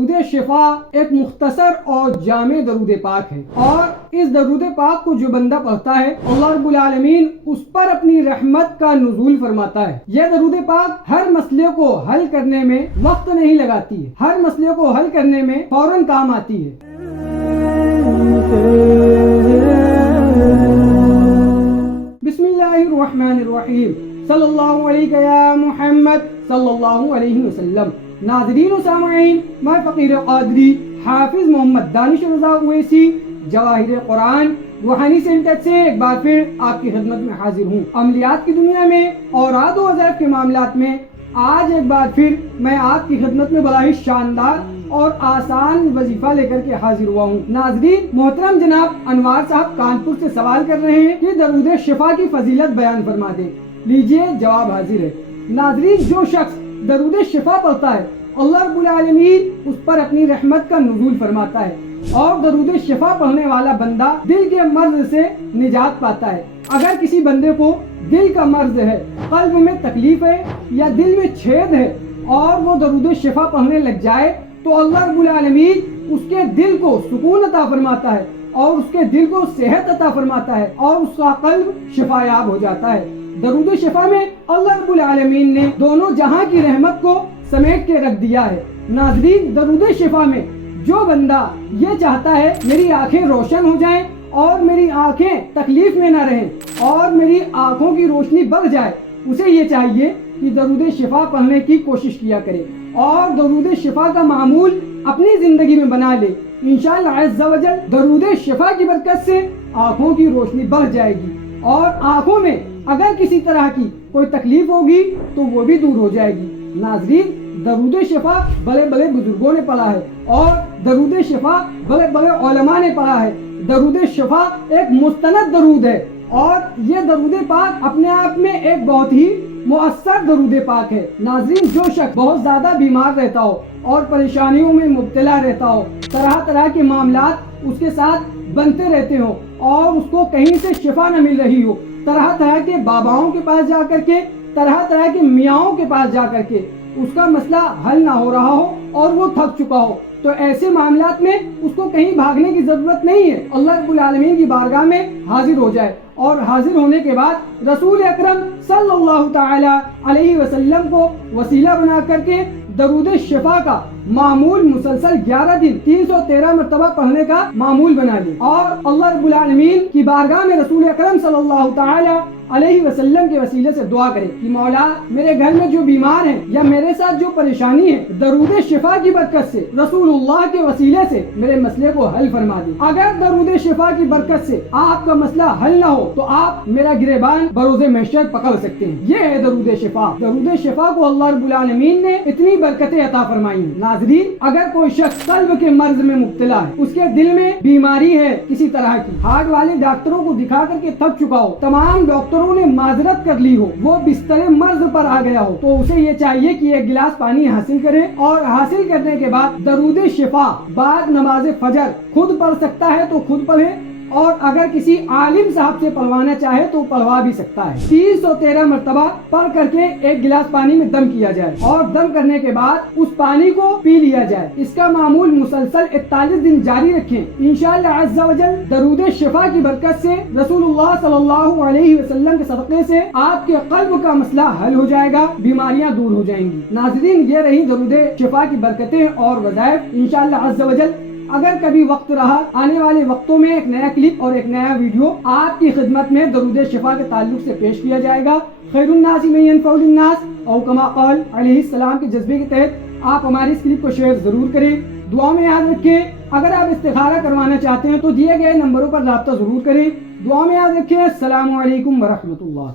درود شفا ایک مختصر اور جامع درود پاک ہے، اور اس درود پاک کو جو بندہ پڑھتا ہے اللہ رب العالمین اس پر اپنی رحمت کا نزول فرماتا ہے۔ یہ درود پاک ہر مسئلے کو حل کرنے میں وقت نہیں لگاتی ہے، ہر مسئلے کو حل کرنے میں فوراً کام آتی ہے۔ بسم اللہ الرحمن الرحیم، صلی اللہ علیہ یا محمد صلی اللہ علیہ وسلم۔ ناظرین و سامعین، میں فقیر قادری حافظ محمد دانش رضا اویسی جواہر قرآن روحانی سینٹر سے ایک بار پھر آپ کی خدمت میں حاضر ہوں۔ عملیات کی دنیا میں اوراد و وظائف کے معاملات میں آج ایک بار پھر میں آپ کی خدمت میں بڑا ہی شاندار اور آسان وظیفہ لے کر کے حاضر ہوا ہوں۔ ناظرین، محترم جناب انوار صاحب کانپور سے سوال کر رہے ہیں کہ درود شفا کی فضیلت بیان فرما دیں۔ لیجئے جواب حاضر ہے۔ ناظرین، جو شخص درود شفا پڑھتا ہے اللہ رب العالمین اس پر اپنی رحمت کا نزول فرماتا ہے، اور درود شفا پڑھنے والا بندہ دل کے مرض سے نجات پاتا ہے۔ اگر کسی بندے کو دل کا مرض ہے، قلب میں تکلیف ہے یا دل میں چھید ہے، اور وہ درود شفا پڑھنے لگ جائے تو اللہ رب العالمین اس کے دل کو سکون عطا فرماتا ہے، اور اس کے دل کو صحت عطا فرماتا ہے، اور اس کا قلب شفا یاب ہو جاتا ہے۔ درود شفا میں اللہ رب العالمین نے دونوں جہاں کی رحمت کو سمیٹ کے رکھ دیا ہے۔ ناظرین، درود شفا میں جو بندہ یہ چاہتا ہے میری آنکھیں روشن ہو جائیں اور میری آنکھیں تکلیف میں نہ رہیں اور میری آنکھوں کی روشنی بڑھ جائے، اسے یہ چاہیے کہ درود شفا پڑھنے کی کوشش کیا کرے اور درود شفا کا معمول اپنی زندگی میں بنا لے۔ انشاءاللہ عز و جل درود شفا کی برکت سے آنکھوں کی روشنی بڑھ جائے گی، اور آنکھوں میں اگر کسی طرح کی کوئی تکلیف ہوگی تو وہ بھی دور ہو جائے گی۔ ناظرین، درود شفا بڑے بڑے بزرگوں نے پڑھا ہے، اور درود شفا بڑے بڑے علماء نے پڑھا ہے۔ درود شفا ایک مستند درود ہے، اور یہ درود پاک اپنے آپ میں ایک بہت ہی مؤثر درود پاک ہے۔ ناظرین، جو شخص بہت زیادہ بیمار رہتا ہو اور پریشانیوں میں مبتلا رہتا ہو، طرح طرح کے معاملات اس کے ساتھ بنتے رہتے ہو اور اس کو کہیں سے شفا نہ مل رہی ہو، طرح طرح کے باباؤں کے پاس جا کر کے، طرح طرح کے میاؤں کے پاس جا کر کے اس کا مسئلہ حل نہ ہو رہا ہو اور وہ تھک چکا ہو، تو ایسے معاملات میں اس کو کہیں بھاگنے کی ضرورت نہیں ہے۔ اللہ رب العالمین کی بارگاہ میں حاضر ہو جائے، اور حاضر ہونے کے بعد رسول اکرم صلی اللہ تعالی علیہ وسلم کو وسیلہ بنا کر کے درود شفا کا معمول مسلسل 11 دن 313 مرتبہ پڑھنے کا معمول بنا لے، اور اللہ رب العالمین کی بارگاہ میں رسول اکرم صلی اللہ تعالی علیہ وسلم کے وسیلے سے دعا کرے کہ مولا، میرے گھر میں جو بیمار ہیں یا میرے ساتھ جو پریشانی ہے، درود شفا کی برکت سے، رسول اللہ کے وسیلے سے میرے مسئلے کو حل فرما دے۔ اگر درود شفا کی برکت سے آپ کا مسئلہ حل نہ ہو تو آپ میرا گریبان بروز محشر پکڑ سکتے ہیں۔ یہ ہے درود شفا۔ درود شفا کو اللہ رب العالمین نے اتنی برکتیں عطا فرمائی ہیں۔ ناظرین، اگر کوئی شخص قلب کے مرض میں مبتلا ہے، اس کے دل میں بیماری ہے کسی طرح کی، ہارٹ والے ڈاکٹروں کو دکھا کر کے تھک چکا ہو، تمام ڈاکٹروں نے معذرت کر لی ہو، وہ بستر مرض پر آ گیا ہو، تو اسے یہ چاہیے کہ ایک گلاس پانی حاصل کرے، اور حاصل کرنے کے بعد درود شفا بعد نماز فجر خود پڑھ سکتا ہے تو خود پڑھے، اور اگر کسی عالم صاحب سے پڑھوانا چاہے تو پڑھوا بھی سکتا ہے۔ 313 مرتبہ پڑھ کر کے ایک گلاس پانی میں دم کیا جائے، اور دم کرنے کے بعد اس پانی کو پی لیا جائے۔ اس کا معمول مسلسل 41 دن جاری رکھیں۔ انشاءاللہ عز و جل درود شفا کی برکت سے، رسول اللہ صلی اللہ علیہ وسلم کے صدقے سے آپ کے قلب کا مسئلہ حل ہو جائے گا، بیماریاں دور ہو جائیں گی۔ ناظرین، یہ رہی درود شفا کی برکتیں اور وظائف۔ انشاءاللہ عز و جل اگر کبھی وقت رہا، آنے والے وقتوں میں ایک نیا کلپ اور ایک نیا ویڈیو آپ کی خدمت میں درود شفا کے تعلق سے پیش کیا جائے گا۔ خیر الناس من ينفع للناس، او کما قال علیہ السلام کے جذبے کے تحت آپ ہماری اس کلپ کو شیئر ضرور کریں، دعا میں یاد رکھیں۔ اگر آپ استخارہ کروانا چاہتے ہیں تو دیے گئے نمبروں پر رابطہ ضرور کریں۔ دعا میں یاد رکھیں۔ السلام علیکم ورحمۃ اللہ۔